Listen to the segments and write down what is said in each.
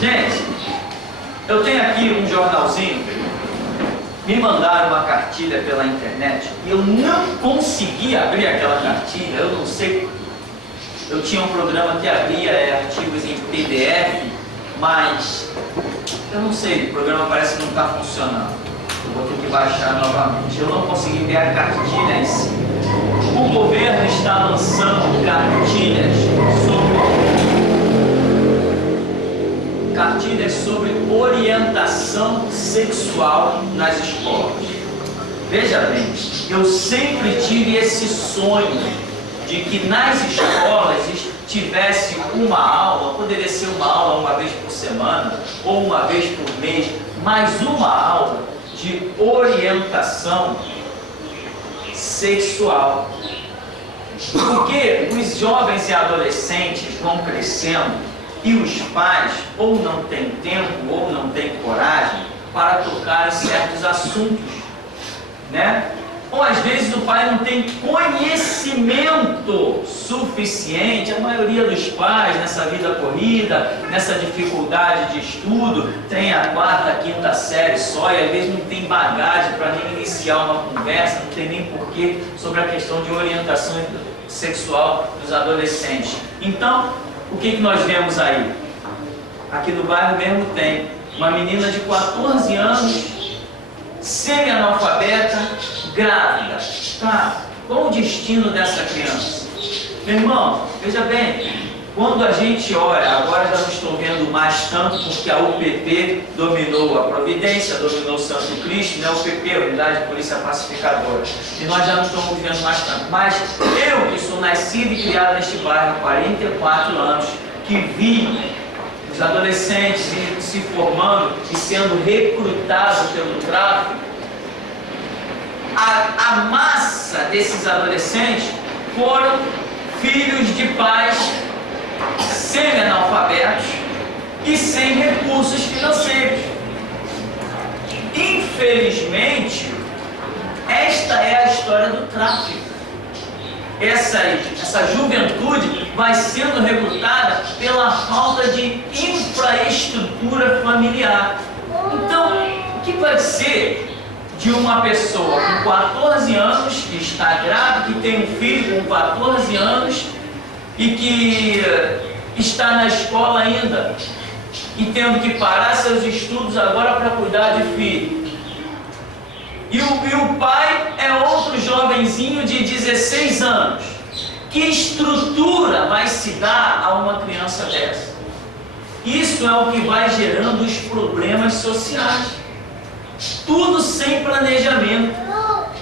Gente, eu tenho aqui um jornalzinho, me mandaram uma cartilha pela internet e eu não consegui abrir aquela cartilha, eu não sei. Eu tinha um programa que abria artigos em PDF, mas eu não sei, o programa parece que não está funcionando. Eu vou ter que baixar novamente. Eu não consegui ver a cartilha em si. O governo está lançando cartilhas sobre orientação sexual nas escolas. Veja bem, eu sempre tive esse sonho de que nas escolas tivesse uma aula, poderia ser uma aula uma vez por semana ou uma vez por mês, mas uma aula de orientação sexual. Porque os jovens e adolescentes vão crescendo e os pais ou não têm tempo ou não têm coragem para tocar em certos assuntos, né? Ou às vezes o pai não tem conhecimento suficiente. A maioria dos pais nessa vida corrida, nessa dificuldade de estudo, tem a 4ª, 5ª série só e às vezes não tem bagagem para nem iniciar uma conversa, não tem nem porquê sobre a questão de orientação sexual dos adolescentes. Então, o que nós vemos aí? Aqui no bairro mesmo tem uma menina de 14 anos, semi-analfabeta, grávida. Tá, qual o destino dessa criança? Meu irmão, veja bem, quando a gente olha, agora já não estou vendo mais tanto porque a UPP dominou a Providência, dominou o Santo Cristo, né? UPP, Unidade de Polícia Pacificadora, e nós já não estamos vendo mais tanto. Mas eu, que sou nascido e criado neste bairro há 44 anos, que vi os adolescentes se formando e sendo recrutados pelo tráfico, a massa desses adolescentes foram filhos de pais semi-analfabetos e sem recursos financeiros. Infelizmente, esta é a história do tráfico. Essa juventude vai sendo recrutada pela falta de infraestrutura familiar. Então, o que vai ser de uma pessoa com 14 anos, que está grávida, que tem um filho com 14 anos e que está na escola ainda e tendo que parar seus estudos agora para cuidar de filho? E o pai é outro jovenzinho de 16 anos. Que estrutura vai se dar a uma criança dessa? Isso é o que vai gerando os problemas sociais. Tudo sem planejamento,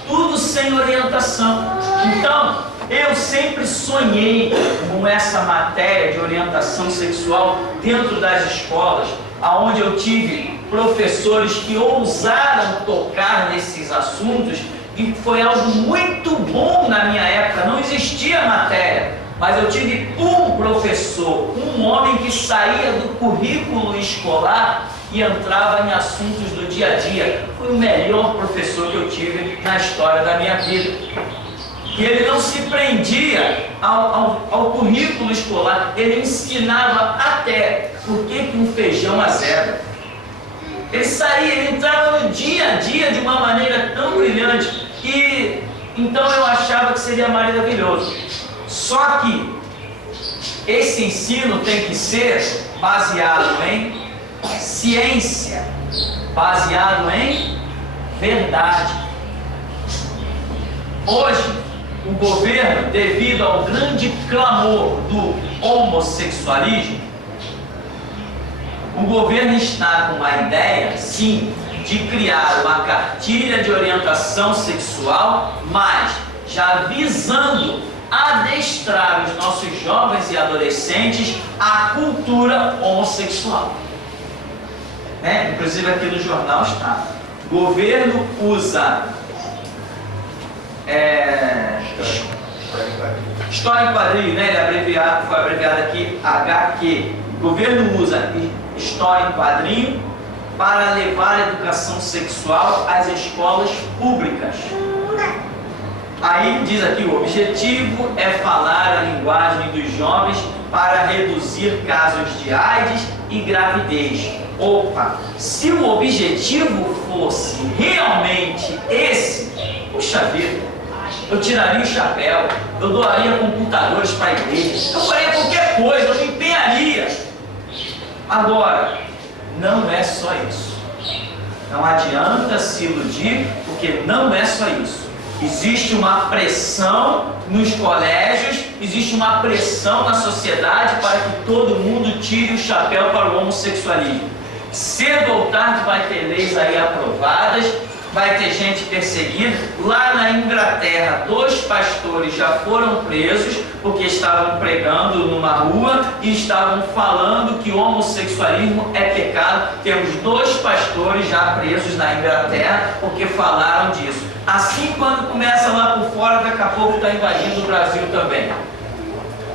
tudo sem orientação. Então, eu sempre sonhei com essa matéria de orientação sexual dentro das escolas, onde eu tive professores que ousaram tocar nesses assuntos, e foi algo muito bom na minha época. Não existia matéria, mas eu tive um professor, um homem que saía do currículo escolar e entrava em assuntos do dia a dia. Foi o melhor professor que eu tive na história da minha vida. E ele não se prendia ao currículo escolar, ele ensinava até por que um feijão azeda. Ele saía, ele entrava no dia a dia de uma maneira tão brilhante, e então eu achava que seria maravilhoso. Só que esse ensino tem que ser baseado em ciência, baseado em verdade. Hoje, o governo, devido ao grande clamor do homossexualismo, o governo está com uma ideia, sim, de criar uma cartilha de orientação sexual, mas já visando adestrar os nossos jovens e adolescentes à cultura homossexual. Né? Inclusive aqui no jornal está. O governo usa História em Quadrinho, né? Ele foi abreviado aqui HQ. O governo usa História em Quadrinho para levar a educação sexual às escolas públicas. Aí diz aqui, o objetivo é falar a linguagem dos jovens para reduzir casos de AIDS e gravidez. Opa, se o objetivo fosse realmente esse, puxa vida, eu tiraria o chapéu, eu doaria computadores para a igreja, eu faria qualquer coisa, eu me empenharia. Agora, não é só isso. Não adianta se iludir, porque não é só isso. Existe uma pressão nos colégios, existe uma pressão na sociedade para que todo mundo tire o chapéu para o homossexualismo. Cedo ou tarde vai ter leis aí aprovadas, vai ter gente perseguida. Lá na Inglaterra, 2 pastores já foram presos porque estavam pregando numa rua e estavam falando que o homossexualismo é pecado. Temos 2 pastores já presos na Inglaterra porque falaram disso. Assim, quando começa lá por fora, daqui a pouco está invadindo o Brasil também.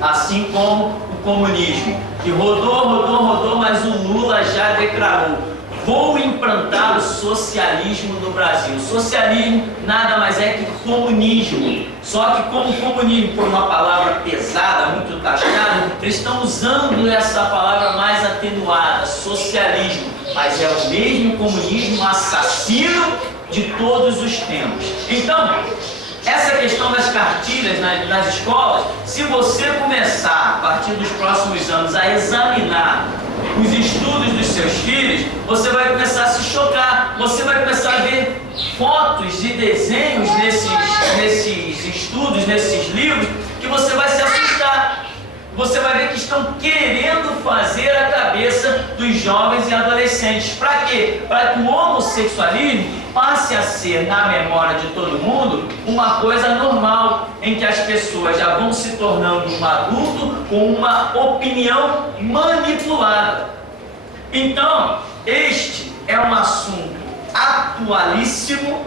Assim como o comunismo, que rodou, mas o Lula já declarou: vou implantar o socialismo no Brasil. Socialismo nada mais é que comunismo. Só que como comunismo, por uma palavra pesada, muito taxada, eles estão usando essa palavra mais atenuada, socialismo. Mas é o mesmo comunismo assassino de todos os tempos. Então, essa questão das cartilhas nas escolas, se você começar, a partir dos próximos anos, a examinar os estudos dos seus filhos, você vai começar a se chocar, você vai começar a ver fotos de desenhos nesses estudos, nesses livros, que você vai se assustar. Você vai ver que estão querendo fazer a cabeça dos jovens e adolescentes. Para quê? Para que o homossexualismo passe a ser, na memória de todo mundo, uma coisa normal, em que as pessoas já vão se tornando um adulto com uma opinião manipulada. Então, este é um assunto atualíssimo,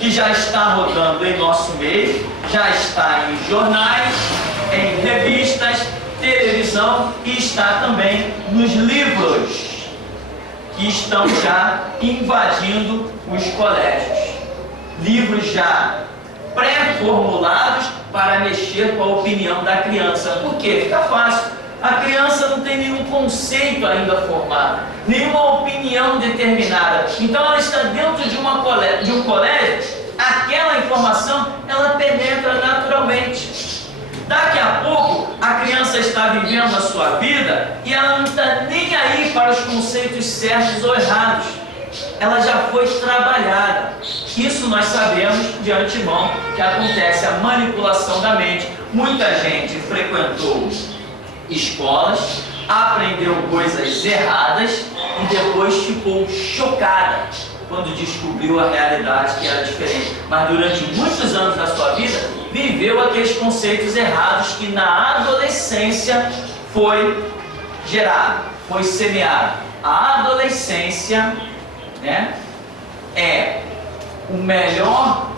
que já está rodando em nosso meio, já está em jornais, em revistas, televisão e está também nos livros que estão já invadindo os colégios. Livros já pré-formulados para mexer com a opinião da criança. Por quê? Fica fácil. A criança não tem nenhum conceito ainda formado, nenhuma opinião determinada. Então ela está dentro de um colégio, aquela informação ela penetra naturalmente. Daqui a pouco a criança está vivendo a sua vida e ela não está nem aí para os conceitos certos ou errados. Ela já foi trabalhada. Isso nós sabemos de antemão que acontece a manipulação da mente. Muita gente frequentou escolas, aprendeu coisas erradas e depois ficou chocada quando descobriu a realidade que era diferente. Mas durante muitos anos da sua vida, viveu aqueles conceitos errados que na adolescência foi gerado, foi semeado. A adolescência, né, é o melhor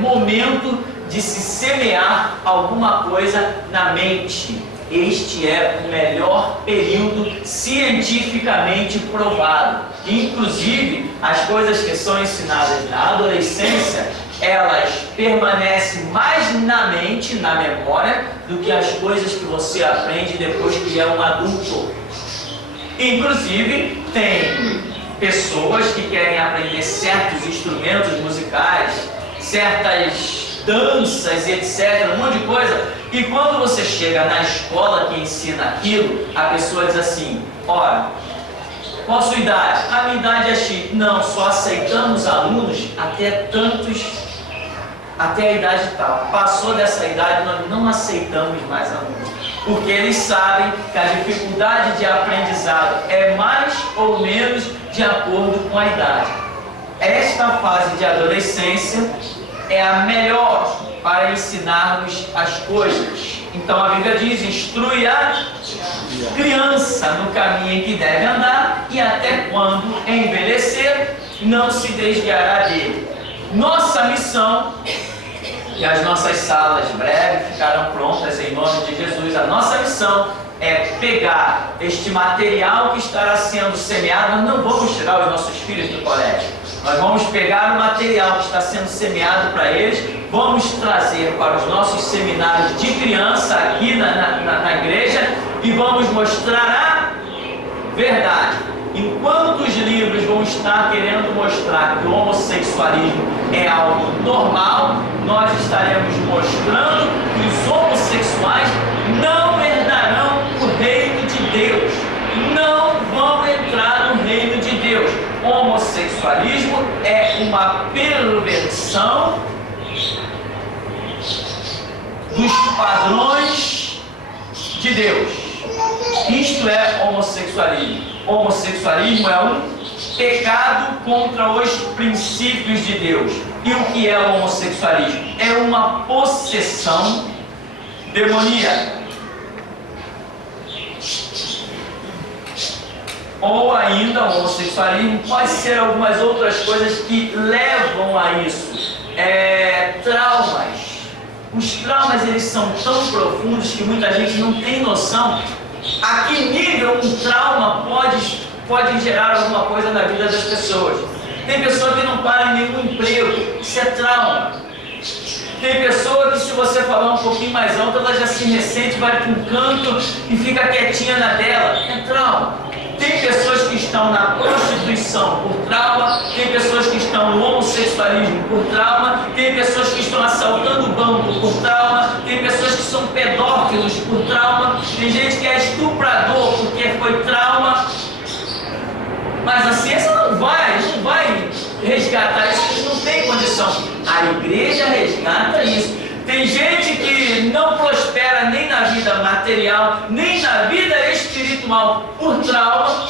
momento de se semear alguma coisa na mente. Este é o melhor período cientificamente provado. Inclusive, as coisas que são ensinadas na adolescência, elas permanecem mais na mente, na memória, do que as coisas que você aprende depois que é um adulto. Inclusive, tem pessoas que querem aprender certos instrumentos musicais, certas danças, etc., um monte de coisa, e quando você chega na escola que ensina aquilo, a pessoa diz assim: ora, qual a sua idade? A minha idade é X. Não, só aceitamos alunos até a idade tal. Passou dessa idade, nós não aceitamos mais alunos, porque eles sabem que a dificuldade de aprendizado é mais ou menos de acordo com a idade. Esta fase de adolescência é a melhor para ensinarmos as coisas. Então a Bíblia diz: instrui a criança no caminho em que deve andar, e até quando envelhecer não se desviará dele. Nossa missão, e as nossas salas breves ficarão prontas em nome de Jesus, a nossa missão é pegar este material que estará sendo semeado. Nós não vamos tirar os nossos filhos do colégio. Nós vamos pegar o material que está sendo semeado para eles, vamos trazer para os nossos seminários de criança aqui na igreja e vamos mostrar a verdade. Enquanto os livros vão estar querendo mostrar que o homossexualismo é algo normal, nós estaremos mostrando que os homossexuais não herdarão o reino de Deus, não vão entrar no reino de Deus. Homossexualismo é uma perversão dos padrões de Deus. Isto é homossexualismo. Homossexualismo é um pecado contra os princípios de Deus. E o que é o homossexualismo? É uma possessão demoníaca. Ou ainda o homossexualismo pode ser algumas outras coisas que levam a isso. Traumas. Os traumas, eles são tão profundos que muita gente não tem noção a que nível um trauma pode gerar alguma coisa na vida das pessoas. Tem pessoa que não para em nenhum emprego, isso é trauma. Tem pessoa que, se você falar um pouquinho mais alto, ela já se ressente, vai para um canto e fica quietinha na dela, é trauma. Tem pessoas que estão na prostituição por trauma, tem pessoas que estão no homossexualismo por trauma, tem pessoas que estão assaltando o banco por trauma, tem pessoas que são pedófilos por trauma, tem gente que é estuprador porque foi trauma. Mas a ciência não vai resgatar isso, eles não têm condição. A igreja resgata isso. Tem gente que não prospera nem na vida material, nem na vida espiritual por trauma.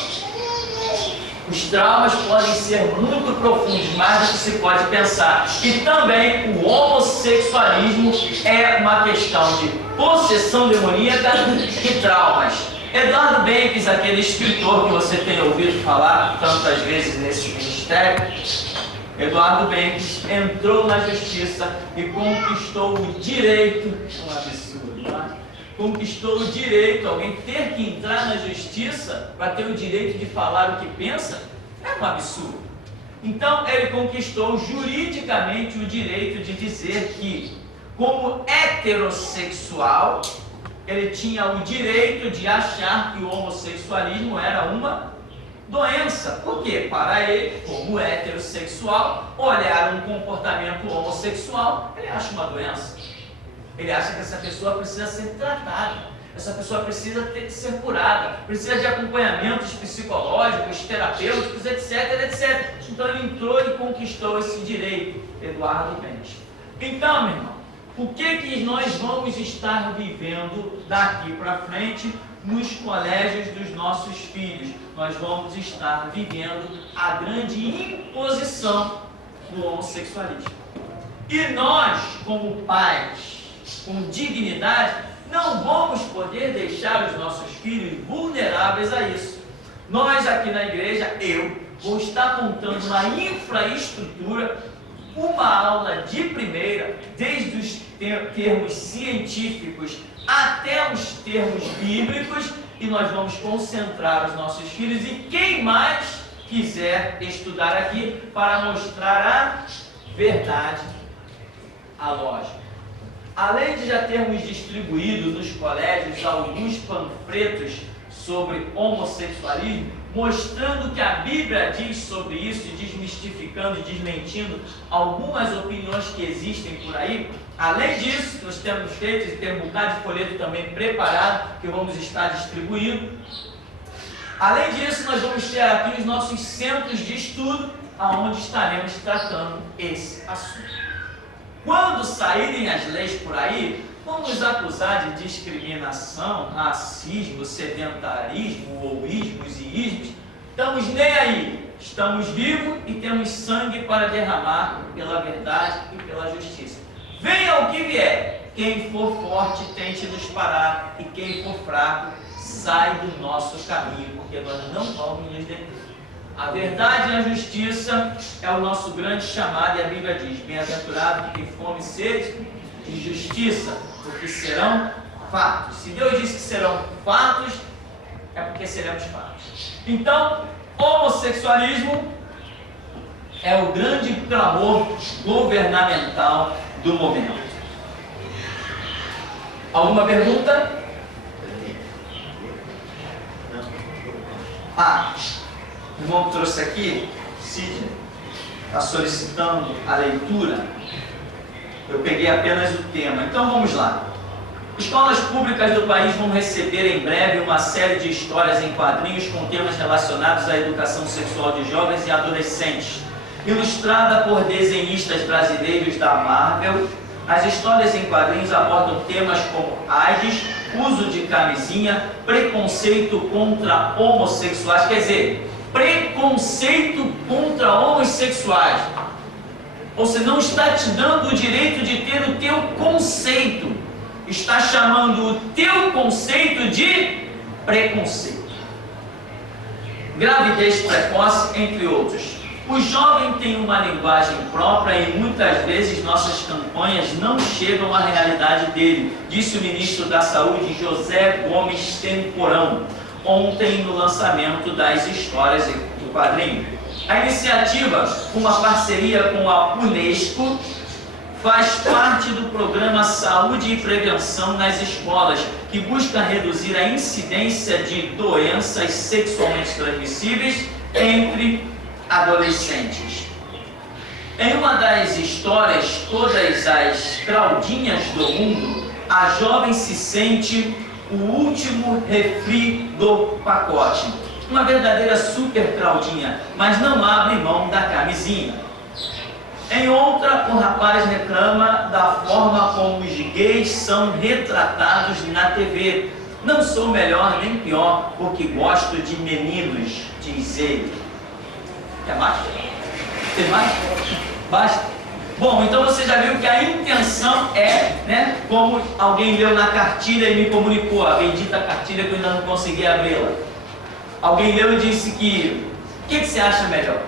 Os traumas podem ser muito profundos, mais do que se pode pensar. E também o homossexualismo é uma questão de possessão demoníaca e traumas. Eduardo Bankes, aquele escritor que você tem ouvido falar tantas vezes nesse ministério, Eduardo Bankes entrou na justiça e conquistou o direito, um absurdo, tá? Conquistou o direito, alguém ter que entrar na justiça para ter o direito de falar o que pensa, é um absurdo. Então ele conquistou juridicamente o direito de dizer que, como heterossexual, ele tinha o direito de achar que o homossexualismo era uma doença. Por quê? Para ele, como heterossexual, olhar um comportamento homossexual, ele acha uma doença. Ele acha que essa pessoa precisa ser tratada, essa pessoa precisa ser curada, precisa de acompanhamentos psicológicos, terapêuticos, etc, etc. Então ele entrou e conquistou esse direito, Eduardo Bankes. Então, meu irmão, o que nós vamos estar vivendo daqui para frente nos colégios dos nossos filhos? Nós vamos estar vivendo a grande imposição do homossexualismo. E nós, como pais, com dignidade, não vamos poder deixar os nossos filhos vulneráveis a isso. Nós aqui na igreja, eu vou estar montando uma infraestrutura, uma aula de primeira, desde os termos científicos até os termos bíblicos, e nós vamos concentrar os nossos filhos e quem mais quiser estudar aqui para mostrar a verdade, a lógica. Além de já termos distribuído nos colégios alguns panfletos sobre homossexualismo, mostrando o que a Bíblia diz sobre isso, desmistificando e desmentindo algumas opiniões que existem por aí. Além disso, nós temos feito e temos um bocado de folheto também preparado, que vamos estar distribuindo. Além disso, nós vamos ter aqui os nossos centros de estudo, onde estaremos tratando esse assunto. Quando saírem as leis por aí, vão nos acusar de discriminação, racismo, sedentarismo, ou ismos e ismos. Estamos nem aí. Estamos vivos e temos sangue para derramar pela verdade e pela justiça. Venha o que vier. Quem for forte, tente nos parar. E quem for fraco, sai do nosso caminho, porque nós não vamos nos deter. A verdade e a justiça é o nosso grande chamado, e a Bíblia diz: bem-aventurado que tem fome e sede de justiça, porque serão fartos. Se Deus disse que serão fartos, é porque seremos fartos. Então, homossexualismo é o grande clamor governamental do momento. Alguma pergunta? O irmão trouxe aqui, Sidney, está solicitando a leitura. Eu peguei apenas o tema. Então vamos lá. Escolas públicas do país vão receber em breve uma série de histórias em quadrinhos com temas relacionados à educação sexual de jovens e adolescentes. Ilustrada por desenhistas brasileiros da Marvel, as histórias em quadrinhos abordam temas como AIDS, uso de camisinha, preconceito contra homossexuais, quer dizer, preconceito contra homossexuais. Você não está te dando o direito de ter o teu conceito, está chamando o teu conceito de preconceito. Gravidez precoce, entre outros. O jovem tem uma linguagem própria e muitas vezes nossas campanhas não chegam à realidade dele, disse o ministro da Saúde José Gomes Temporão, ontem no lançamento das histórias do quadrinho. A iniciativa, uma parceria com a Unesco, faz parte do programa Saúde e Prevenção nas Escolas, que busca reduzir a incidência de doenças sexualmente transmissíveis entre adolescentes. Em uma das histórias, Todas as Claudinhas do Mundo, a jovem se sente o último refri do pacote. Uma verdadeira super Claudinha, mas não abre mão da camisinha. Em outra, o rapaz reclama da forma como os gays são retratados na TV. Não sou melhor nem pior, porque gosto de meninos, diz ele. Quer mais? Tem mais? Basta? Bom, então você já viu que a intenção é, né, como alguém leu na cartilha e me comunicou, a bendita cartilha que eu ainda não consegui abri-la. Alguém leu e disse que, o que você acha melhor?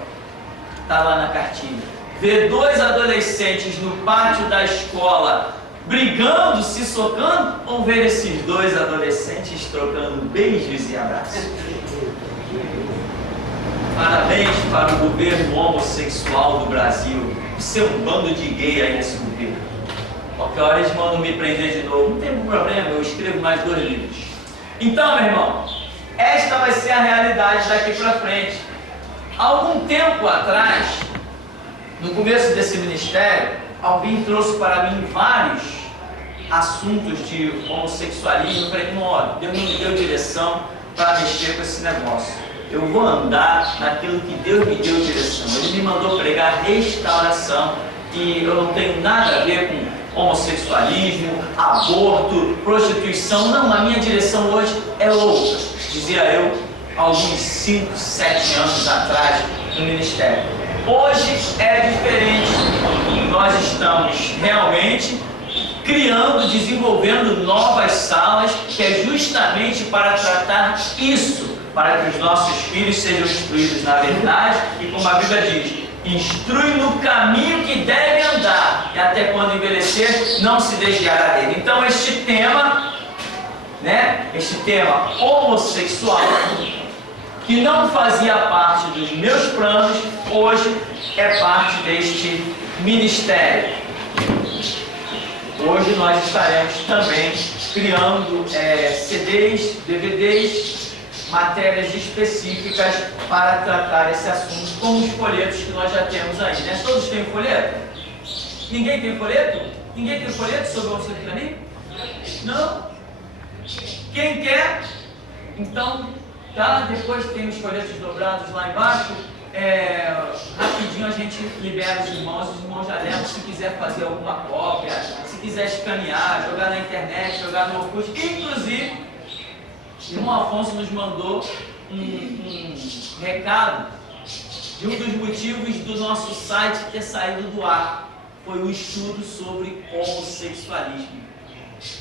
Está lá na cartilha. Ver dois adolescentes no pátio da escola brigando, se socando, ou ver esses dois adolescentes trocando beijos e abraços? Parabéns para o governo homossexual do Brasil. Isso é um bando de gay aí nesse governo. Qualquer hora eles mandam me prender de novo. Não tem problema, eu escrevo mais 2 livros. Então, meu irmão, esta vai ser a realidade daqui para frente. Algum tempo atrás, no começo desse ministério, alguém trouxe para mim vários assuntos de homossexualismo. Eu falei, não, olha, Deus não me deu direção para mexer com esse negócio. Eu vou andar naquilo que Deus me deu direção. Ele me mandou pregar restauração, e eu não tenho nada a ver com homossexualismo, aborto, prostituição. Não, a minha direção hoje é outra, dizia eu, alguns 5, 7 anos atrás no ministério. Hoje é diferente. Nós estamos realmente criando, desenvolvendo novas salas, que é justamente para tratar isso, para que os nossos filhos sejam instruídos na verdade, e como a Bíblia diz, instrui no caminho que deve andar, e até quando envelhecer, não se desviará dele. Então este tema, né, este tema homossexual, que não fazia parte dos meus planos, hoje é parte deste ministério. Hoje nós estaremos também criando CDs, DVDs, matérias específicas para tratar esse assunto, como os folhetos que nós já temos aí, né? Todos têm folheto? Ninguém tem folheto? Ninguém tem folheto sobre o homossexualismo? Não? Quem quer? Então, tá? Depois tem os folhetos dobrados lá embaixo. Rapidinho a gente libera os irmãos já levam, se quiser fazer alguma cópia, se quiser escanear, jogar na internet, jogar no Orkut. Inclusive, o irmão Afonso nos mandou um recado de um dos motivos do nosso site ter saído do ar. Foi o estudo sobre homossexualismo.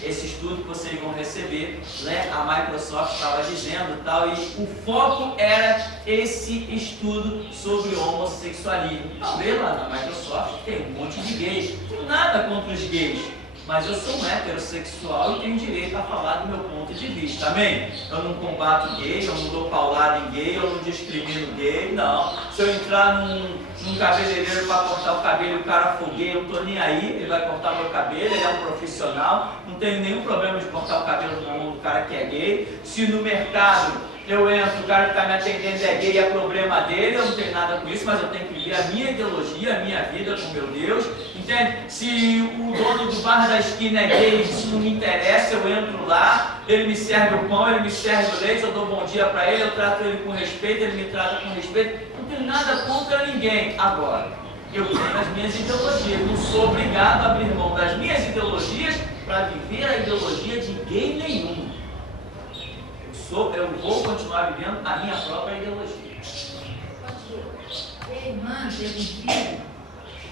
Esse estudo que vocês vão receber, né, a Microsoft estava dizendo tal, e o foco era esse estudo sobre homossexualismo. Talvez lá na Microsoft tem um monte de gays, nada contra os gays, mas eu sou um heterossexual e tenho direito a falar do meu ponto de vista, amém? Eu não combato gay, eu não dou paulada em gay, eu não discrimino gay, não. Se eu entrar num cabeleireiro para cortar o cabelo e o cara for gay, eu não estou nem aí, ele vai cortar meu cabelo, ele é um profissional, não tenho nenhum problema de cortar o cabelo do cara que é gay. Se no mercado eu entro, o cara que está me atendendo é gay, é problema dele, eu não tenho nada com isso, mas eu tenho que viver a minha ideologia, a minha vida com meu Deus, entende? Se o dono do bar da esquina é gay, isso não me interessa, eu entro lá, ele me serve o pão, ele me serve o leite, eu dou bom dia para ele, eu trato ele com respeito, ele me trata com respeito, não tenho nada contra ninguém. Agora, eu tenho as minhas ideologias, não sou obrigado a abrir mão das minhas ideologias para viver a ideologia de gay nenhum. Eu vou continuar vivendo a minha própria ideologia. Irmã, teve um filho,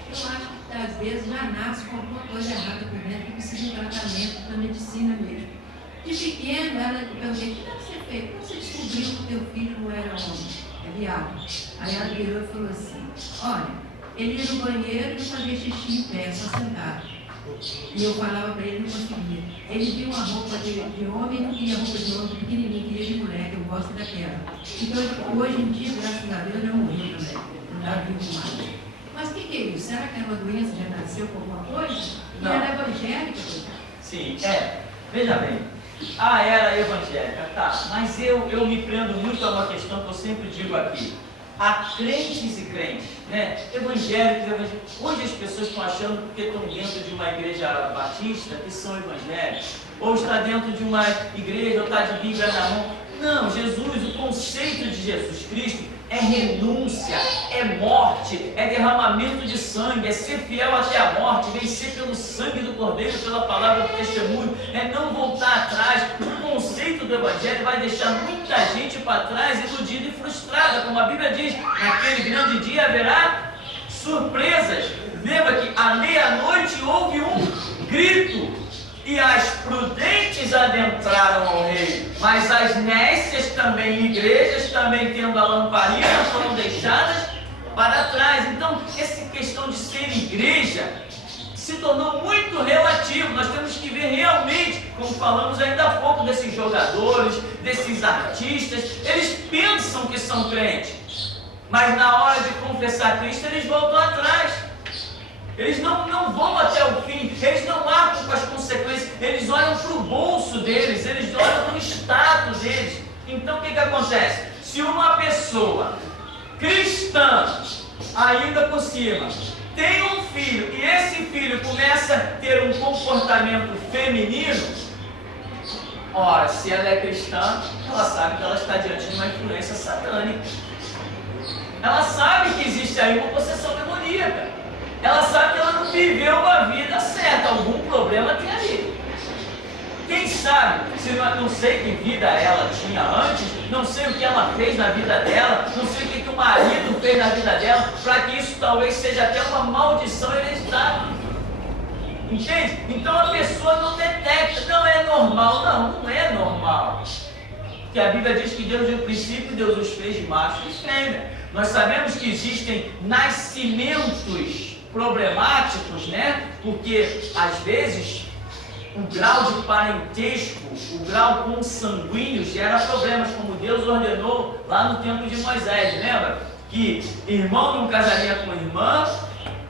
eu acho que às vezes já nasce com alguma coisa errada por dentro, que precisa de tratamento da medicina mesmo. De pequeno, ela perguntei, o que você fez? Como você descobriu que o teu filho não era homem, é viado? Aí ela virou e falou assim, olha, ele ia no banheiro e não fazia xixi em pé, só sentado. E eu falava para ele, não conseguia. Ele viu uma roupa de homem e não queria roupa de homem pequenininha, queria de mulher, que eu gosto daquela. Então, hoje em dia, graças a Deus, já morreu também. Não dá vivo mais. Mas o que é isso? Será que é uma doença? Já nasceu com alguma coisa? E ela é evangélica? Sim, veja bem. Era evangélica, tá. Mas eu me prendo muito a uma questão que eu sempre digo aqui. Há crentes e crentes, né? Evangélicos. Hoje as pessoas estão achando que estão dentro de uma igreja batista que são evangélicos, ou está dentro de uma igreja, ou está de Bíblia na mão. Não, Jesus, o conceito de Jesus Cristo é renúncia, é morte, é derramamento de sangue, é ser fiel até a morte, vencer pelo sangue do Cordeiro, pela palavra do testemunho, é não voltar atrás. O conceito do Evangelho vai deixar muita gente para trás, iludida e frustrada, como a Bíblia diz, naquele grande dia haverá surpresas. Lembra que à meia-noite houve um grito, e as prudentes adentraram ao rei, mas as nécias também, igrejas também tendo a lamparina, foram deixadas para trás. Então, essa questão de ser igreja se tornou muito relativo. Nós temos que ver realmente, como falamos ainda há pouco, desses jogadores, desses artistas, eles pensam que são crentes, mas na hora de confessar Cristo, eles voltam atrás. Eles não vão até o fim, eles não arcam com as consequências, eles olham para o bolso deles, eles olham para o status deles. Então o que acontece? Se uma pessoa cristã, ainda por cima, tem um filho e esse filho começa a ter um comportamento feminino, ora, se ela é cristã, ela sabe que ela está diante de uma influência satânica. Ela sabe que existe aí uma possessão demoníaca. Ela sabe que ela não viveu uma vida certa, algum problema tem ali. Quem sabe, se não sei que vida ela tinha antes, não sei o que ela fez na vida dela, não sei o que o marido fez na vida dela, para que isso talvez seja até uma maldição hereditária. Entende? Então a pessoa não detecta, não é normal, não é normal. Porque a Bíblia diz que Deus, no princípio, Deus os fez de macho e fêmea. Nós sabemos que existem nascimentos problemáticos, né? Porque às vezes o grau de parentesco, o grau consanguíneo gera problemas, como Deus ordenou lá no tempo de Moisés, lembra? Que irmão não casaria com irmã,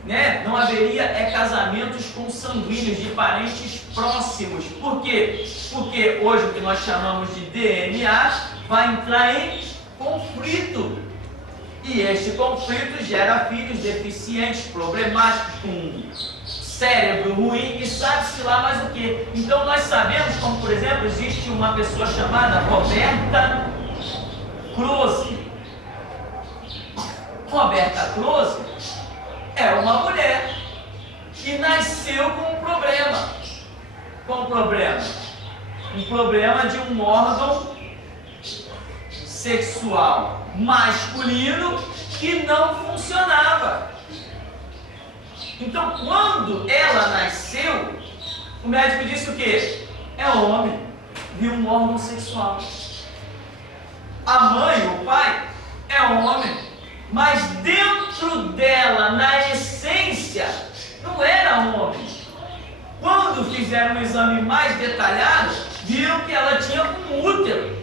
né? Não haveria casamentos consanguíneos de parentes próximos. Por quê? Porque hoje o que nós chamamos de DNA vai entrar em conflito. E este conflito gera filhos deficientes, problemáticos, com cérebro ruim e sabe-se lá mais o que. Então nós sabemos, como por exemplo, existe uma pessoa chamada Roberta Close. Roberta Close é uma mulher que nasceu com um problema. Qual o problema? Um problema de um órgão sexual masculino que não funcionava. Então, quando ela nasceu, o médico disse o quê? É homem, viu um órgão sexual. A mãe, o pai, é homem, mas dentro dela, na essência, não era homem. Quando fizeram um exame mais detalhado, viram que ela tinha um útero.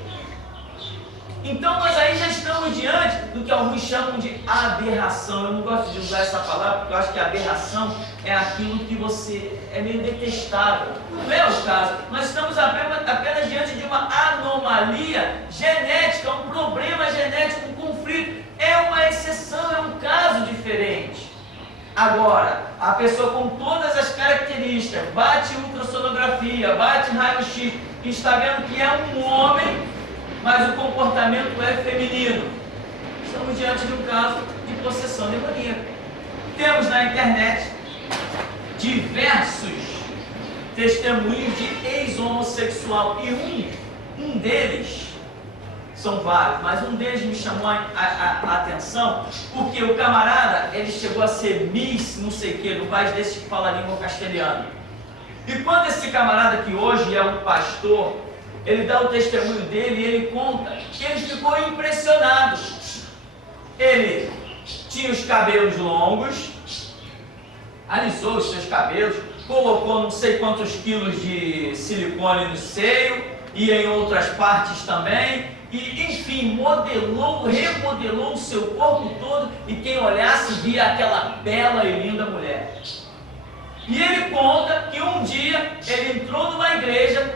Então nós aí já estamos diante do que alguns chamam de aberração. Eu não gosto de usar essa palavra porque eu acho que aberração é aquilo que você é meio detestável. Não é o caso. Nós estamos apenas diante de uma anomalia genética, um problema genético, um conflito. É uma exceção, é um caso diferente. Agora, a pessoa com todas as características, bate ultrassonografia, bate raio-x, e está vendo que é um homem, mas o comportamento é feminino. Estamos diante de um caso de possessão demoníaca. Temos na internet diversos testemunhos de ex-homossexual e um deles, são vários, mas um deles me chamou a atenção, porque o camarada, ele chegou a ser Miss, não sei o que, no país desse que fala a língua castelhana. E quando esse camarada, que hoje é um pastor, ele dá o testemunho dele e ele conta que ele ficou impressionado. Ele tinha os cabelos longos, alisou os seus cabelos, colocou não sei quantos quilos de silicone no seio e em outras partes também. E, enfim, remodelou o seu corpo todo, e quem olhasse via aquela bela e linda mulher. E ele conta que um dia ele entrou numa igreja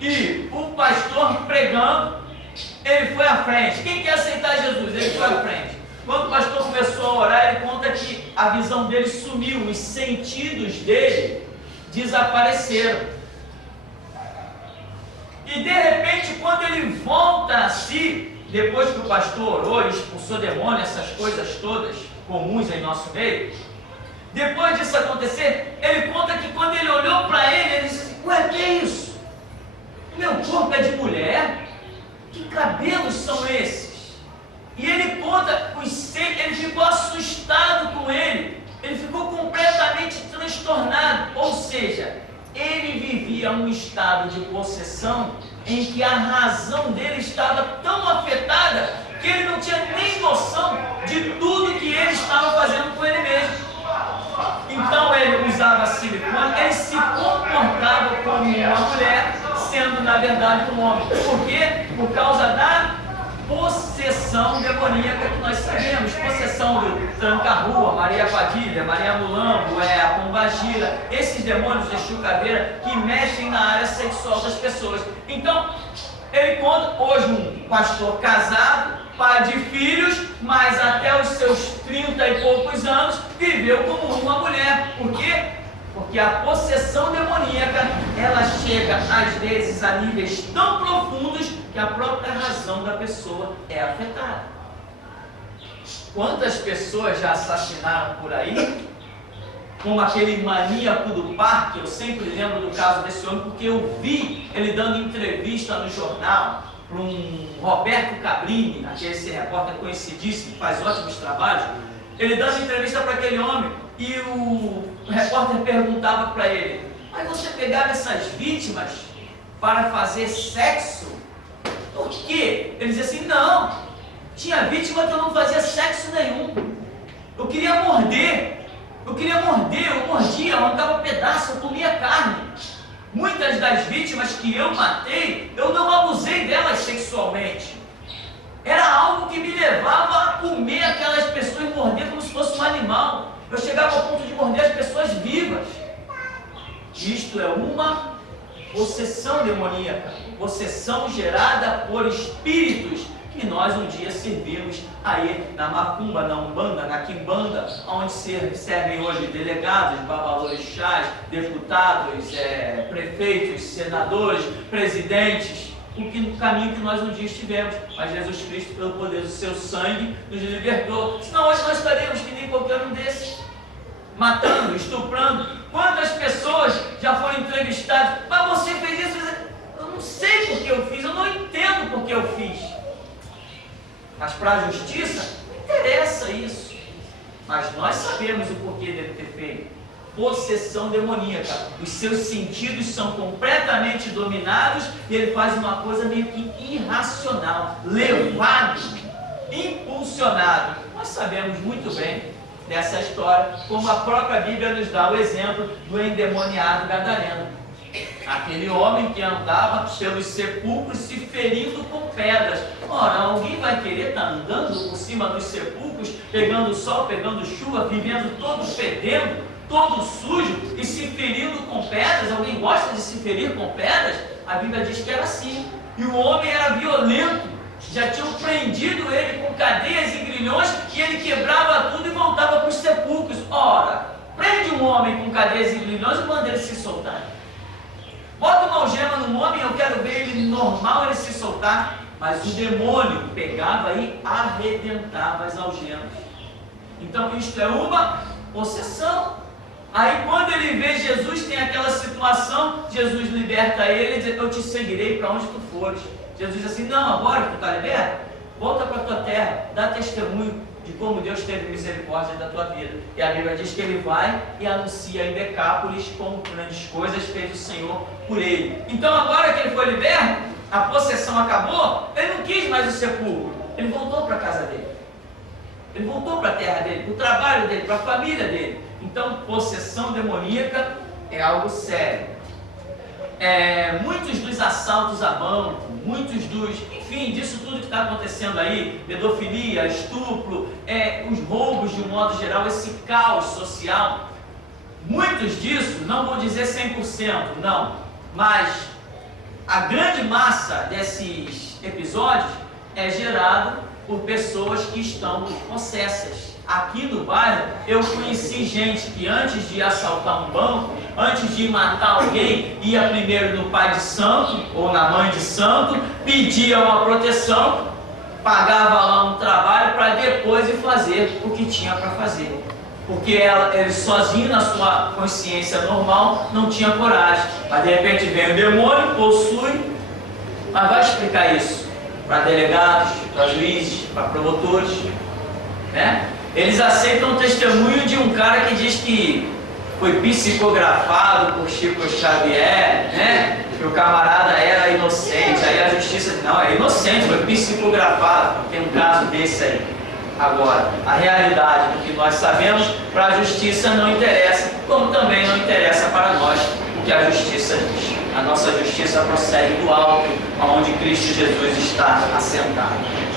e o pastor pregando, ele foi à frente. Quem quer aceitar Jesus? Ele foi à frente. Quando o pastor começou a orar, ele conta que a visão dele sumiu, os sentidos dele desapareceram. E de repente, quando ele volta a si, depois que o pastor orou e expulsou demônio, essas coisas todas comuns em nosso meio, depois disso acontecer, ele conta que quando ele olhou para ele, ele disse assim: ué, que é isso? Meu corpo é de mulher? Que cabelos são esses? E ele conta, ele ficou assustado com ele ficou completamente transtornado, ou seja, ele vivia um estado de possessão em que a razão dele estava tão afetada que ele não tinha nem noção de tudo que ele estava fazendo com ele mesmo. Então ele usava silicone, ele se comportava como uma mulher, sendo na verdade um homem. Por quê? Por causa da possessão demoníaca que nós sabemos. Possessão do Tranca-Rua, Maria Padilha, Maria Mulambo, a Pombagira, esses demônios de Chucaveira que mexem na área sexual das pessoas. Então, ele conta, hoje um pastor casado, pai de filhos, mas até os seus 30 e poucos anos viveu como uma mulher. Por quê? Porque a possessão demoníaca, ela chega às vezes a níveis tão profundos que a própria razão da pessoa é afetada. Quantas pessoas já assassinaram por aí? Como aquele maníaco do parque, eu sempre lembro do caso desse homem, porque eu vi ele dando entrevista no jornal para um Roberto Cabrini, esse repórter conhecidíssimo, que faz ótimos trabalhos. Ele dando entrevista para aquele homem, e o repórter perguntava para ele: mas você pegava essas vítimas para fazer sexo? Por quê? Ele dizia assim: não, tinha vítima que eu não fazia sexo nenhum. Eu queria morder, eu mordia, eu arrancava pedaço, eu comia carne. Muitas das vítimas que eu matei, eu não abusei delas sexualmente. Era algo que me levava a comer aquelas pessoas e morder como se fosse um animal. Eu chegava ao ponto de morder as pessoas vivas. Isto é uma possessão demoníaca, possessão gerada por espíritos que nós um dia servimos aí na macumba, na umbanda, na quimbanda, onde servem hoje delegados, babalorixás, deputados, prefeitos, senadores, presidentes, o caminho que nós um dia estivemos. Mas Jesus Cristo, pelo poder do seu sangue, nos libertou. Senão hoje nós estaríamos que nem qualquer um desses, matando, estuprando. Quantas pessoas já foram entrevistadas? Mas você fez isso? Eu não sei por que eu fiz, eu não entendo por que eu fiz. Mas para a justiça, não interessa isso. Mas nós sabemos o porquê dele ter feito. Possessão demoníaca. Os seus sentidos são completamente dominados e ele faz uma coisa meio que irracional, levado, impulsionado. Nós sabemos muito bem dessa história, como a própria Bíblia nos dá o exemplo do endemoniado gadareno. Aquele homem que andava pelos sepulcros se ferindo com pedras. Ora, alguém vai querer estar andando por cima dos sepulcros, pegando sol, pegando chuva, vivendo todo fedendo, todo sujo e se ferindo com pedras? Alguém gosta de se ferir com pedras? A Bíblia diz que era assim. E o homem era violento. Já tinham prendido ele com cadeias e grilhões e ele quebrava tudo e voltava para os sepulcros. Ora, prende um homem com cadeias e grilhões e manda ele se soltar. Bota uma algema no homem, eu quero ver ele normal, ele se soltar. Mas o demônio pegava e arrebentava as algemas. Então isto é uma possessão. Aí quando ele vê Jesus, tem aquela situação, Jesus liberta ele e diz: eu te seguirei para onde tu fores. Jesus diz assim: não, agora que tu está liberto, volta para a tua terra, dá testemunho de como Deus teve misericórdia da tua vida. E a Bíblia diz que ele vai e anuncia em Decápolis como grandes coisas fez o Senhor por ele. Então agora que ele foi liberto, a possessão acabou, ele não quis mais o sepulcro, ele voltou para a casa dele. Ele voltou para a terra dele, para o trabalho dele, para a família dele. Então, possessão demoníaca é algo sério. Muitos dos assaltos a banco, enfim, disso tudo que está acontecendo aí, pedofilia, estupro, os roubos de um modo geral, esse caos social, muitos disso, não vou dizer 100%, não, mas a grande massa desses episódios é gerado por pessoas que estão possessas. Aqui no bairro, eu conheci gente que antes de assaltar um banco, antes de matar alguém, ia primeiro no pai de santo ou na mãe de santo, pedia uma proteção, pagava lá um trabalho para depois ir fazer o que tinha para fazer. Porque ele sozinho, na sua consciência normal, não tinha coragem. Mas de repente vem o demônio, possui, mas vai explicar isso para delegados, para juízes, para promotores, né? Eles aceitam o testemunho de um cara que diz que foi psicografado por Chico Xavier, né? Que o camarada era inocente. Aí a justiça diz: não, é inocente, foi psicografado. Tem um caso desse aí. Agora, a realidade do que nós sabemos, para a justiça não interessa, como também não interessa para nós o que a justiça diz. A nossa justiça prossegue do alto, onde Cristo Jesus está assentado.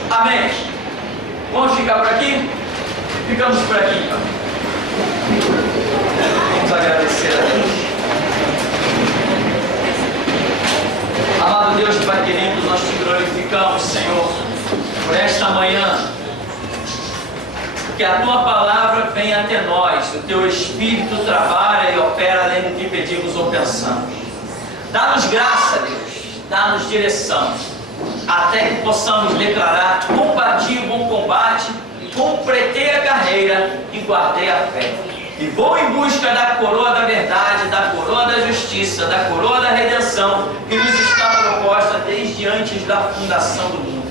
Amém? Vamos ficar por aqui? Ficamos por aqui, então. Vamos agradecer a Deus. Amado Deus, Pai querido, nós te glorificamos, Senhor, por esta manhã. Que a tua palavra venha até nós, o teu Espírito trabalha e opera além do que pedimos ou pensamos. Dá-nos graça, Deus, dá-nos direção, até que possamos declarar: combati o bom combate, completei a carreira e guardei a fé. E vou em busca da coroa da verdade, da coroa da justiça, da coroa da redenção, que nos está proposta desde antes da fundação do mundo.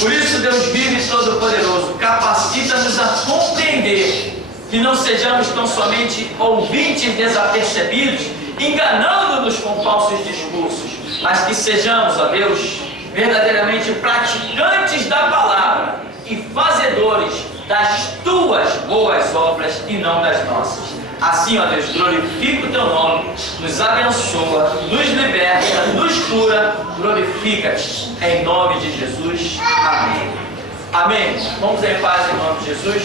Por isso, Deus vive e todo-poderoso, capacita-nos a compreender que não sejamos tão somente ouvintes desapercebidos, enganando-nos com falsos discursos, mas que sejamos, ó Deus, verdadeiramente praticantes da palavra e fazedores das tuas boas obras e não das nossas. Assim, ó Deus, glorifica o teu nome, nos abençoa, nos liberta, nos cura, glorifica-te em nome de Jesus. Amém. Amém. Vamos em paz em nome de Jesus.